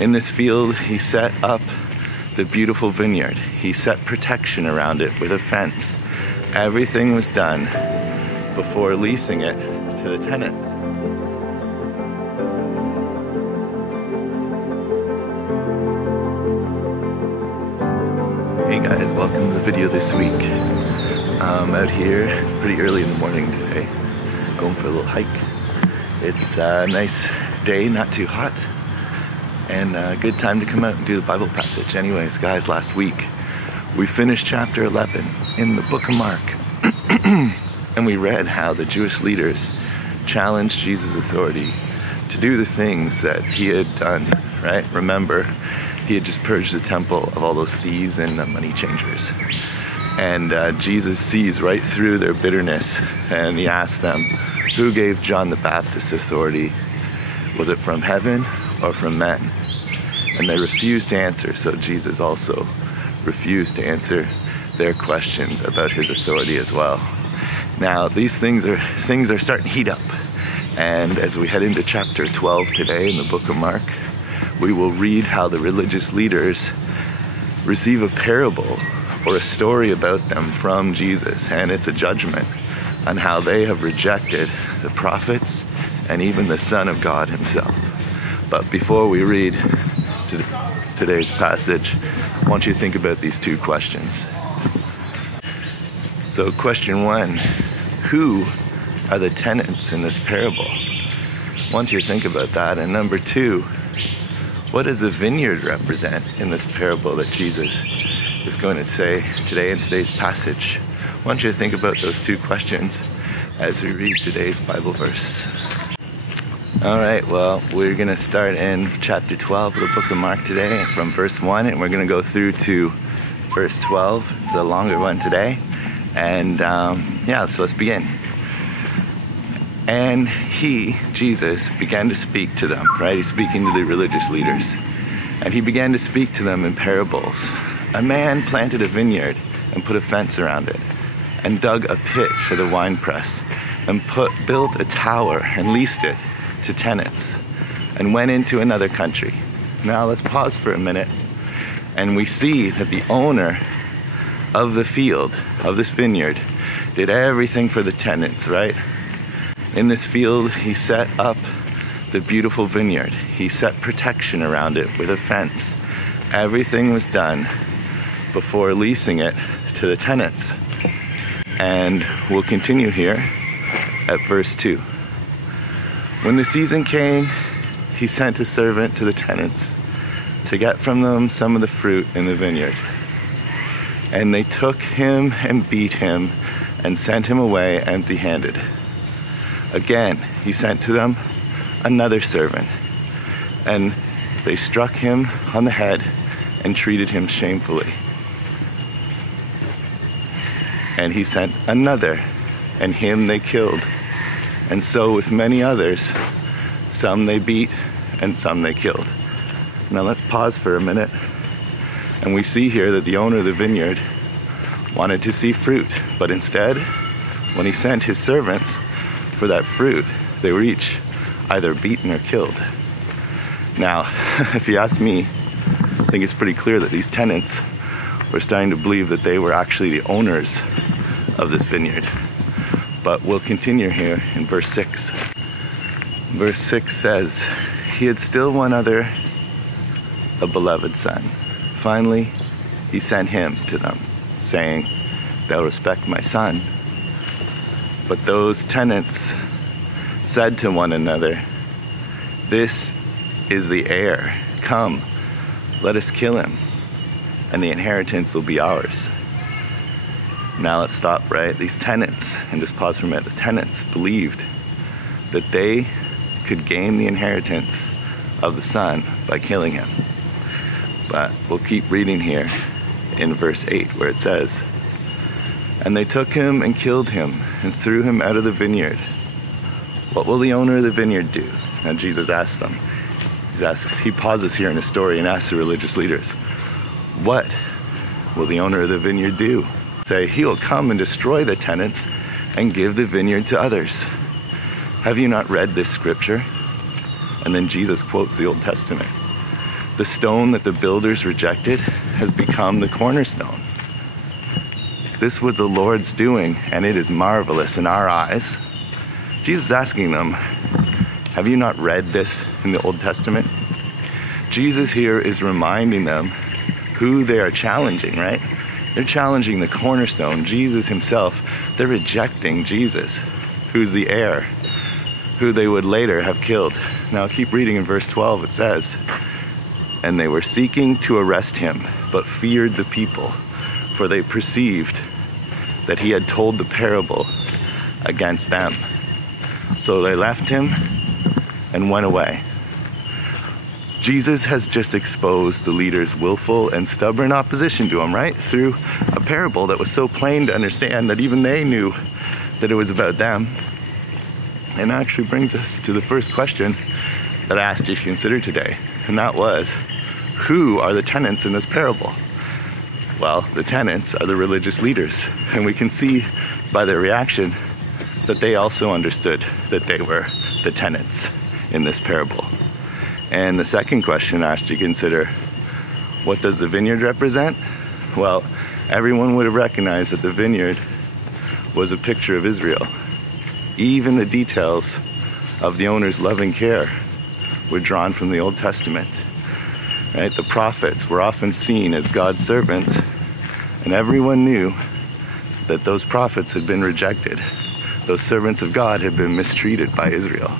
In this field, he set up the beautiful vineyard. He set protection around it with a fence. Everything was done before leasing it to the tenants. Hey guys, welcome to the video this week. I'm out here pretty early in the morning today, going for a little hike. It's a nice day, not too hot, and a good time to come out and do the Bible passage. Anyways, guys, last week we finished chapter 11 in the book of Mark, and we read how the Jewish leaders challenged Jesus' authority to do the things that he had done, right? Remember, he had just purged the temple of all those thieves and the money changers. And Jesus sees right through their bitterness, and he asks them, who gave John the Baptist authority? Was it from heaven or from men? And they refused to answer, so Jesus also refused to answer their questions about his authority as well. Now, these things are starting to heat up. And as we head into chapter 12 today in the book of Mark, we will read how the religious leaders receive a parable or a story about them from Jesus, and it's a judgment on how they have rejected the prophets and even the Son of God himself. But before we read today's passage, I want you to think about these two questions. So question one, who are the tenants in this parable? I want you to think about that. And number two, what does the vineyard represent in this parable that Jesus is going to say today in today's passage? I want you to think about those two questions as we read today's Bible verse. Alright, well, we're going to start in chapter 12 of the book of Mark today from verse 1, and we're going to go through to verse 12. It's a longer one today. And yeah, so let's begin. And he, Jesus, began to speak to them, right? He's speaking to the religious leaders. And he began to speak to them in parables. A man planted a vineyard and put a fence around it, and dug a pit for the winepress, and built a tower and leased it to tenants, and went into another country. Now let's pause for a minute, and we see that the owner of the field, of this vineyard, did everything for the tenants, right? In this field, he set up the beautiful vineyard. He set protection around it with a fence. Everything was done before leasing it to the tenants. And we'll continue here at verse 2. When the season came, he sent a servant to the tenants to get from them some of the fruit in the vineyard. And they took him and beat him and sent him away empty-handed. Again, he sent to them another servant, and they struck him on the head and treated him shamefully. And he sent another, and him they killed. And so with many others, some they beat and some they killed. Now let's pause for a minute. And we see here that the owner of the vineyard wanted to see fruit, but instead, when he sent his servants for that fruit, they were each either beaten or killed. Now, if you ask me, I think it's pretty clear that these tenants were starting to believe that they were actually the owners of this vineyard. But we'll continue here in verse 6. Verse 6 says, he had still one other, a beloved son. Finally, he sent him to them, saying, they'll respect my son. But those tenants said to one another, this is the heir. Come, let us kill him, and the inheritance will be ours. Now let's stop, right? These tenants, and just pause for a minute, the tenants believed that they could gain the inheritance of the son by killing him. But we'll keep reading here in verse 8 where it says, and they took him and killed him and threw him out of the vineyard. What will the owner of the vineyard do? And Jesus asks them. He pauses here in his story and asks the religious leaders, what will the owner of the vineyard do? Say, he will come and destroy the tenants and give the vineyard to others. Have you not read this scripture? And then Jesus quotes the Old Testament. The stone that the builders rejected has become the cornerstone. This was the Lord's doing, and it is marvelous in our eyes. Jesus is asking them, have you not read this in the Old Testament? Jesus here is reminding them who they are challenging, right? They're challenging the cornerstone, Jesus himself. They're rejecting Jesus, who's the heir, who they would later have killed. Now keep reading in verse 12, it says, and they were seeking to arrest him, but feared the people, for they perceived that he had told the parable against them. So they left him and went away. Jesus has just exposed the leaders' willful and stubborn opposition to him, right? Through a parable that was so plain to understand that even they knew that it was about them. And actually brings us to the first question that I asked you to consider today. And that was, who are the tenants in this parable? Well, the tenants are the religious leaders. And we can see by their reaction that they also understood that they were the tenants in this parable. And the second question I asked you to consider, what does the vineyard represent? Well, everyone would have recognized that the vineyard was a picture of Israel. Even the details of the owner's loving care were drawn from the Old Testament. Right? The prophets were often seen as God's servants, and everyone knew that those prophets had been rejected. Those servants of God had been mistreated by Israel.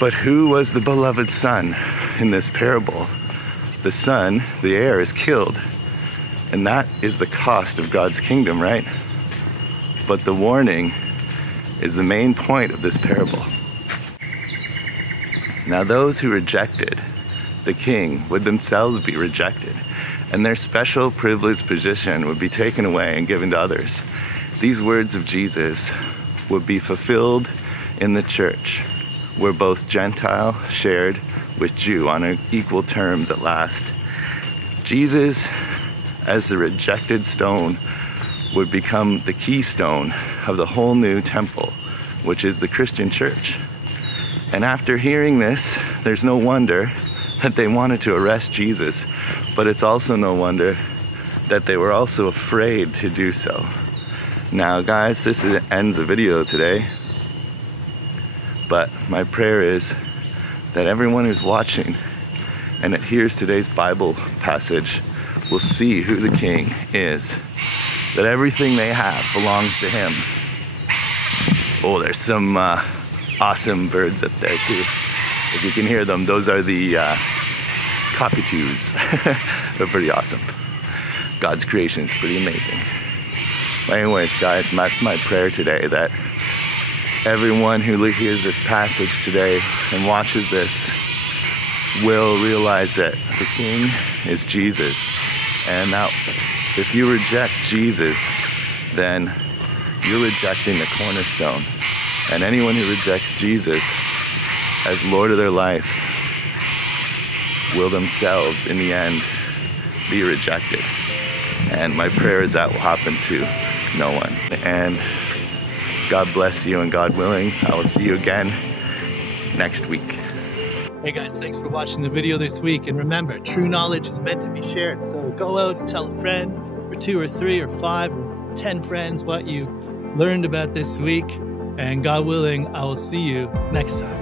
But who was the beloved son in this parable? The son, the heir, is killed. And that is the cost of God's kingdom, right? But the warning is the main point of this parable. Now those who rejected the king would themselves be rejected, and their special privileged position would be taken away and given to others. These words of Jesus would be fulfilled in the church, where both Gentile shared with Jew on equal terms at last. Jesus, as the rejected stone, would become the keystone of the whole new temple, which is the Christian church. And after hearing this, there's no wonder that they wanted to arrest Jesus, but it's also no wonder that they were also afraid to do so. Now guys, this ends the video today, but my prayer is that everyone who's watching and that hears today's Bible passage will see who the King is, that everything they have belongs to him. Oh, there's some awesome birds up there too. If you can hear them, those are the cockatoos. They're pretty awesome. God's creation is pretty amazing. But anyways, guys, that's my prayer today, that everyone who hears this passage today and watches this will realize that the King is Jesus, and that if you reject Jesus, then you're rejecting the cornerstone. And anyone who rejects Jesus as Lord of their life will themselves, in the end, be rejected. And my prayer is that will happen to no one. And God bless you, and God willing, I will see you again next week. Hey guys, thanks for watching the video this week. And remember, true knowledge is meant to be shared. So go out and tell a friend, or 2 or 3 or 5 or 10 friends what you learned about this week. And God willing, I will see you next time.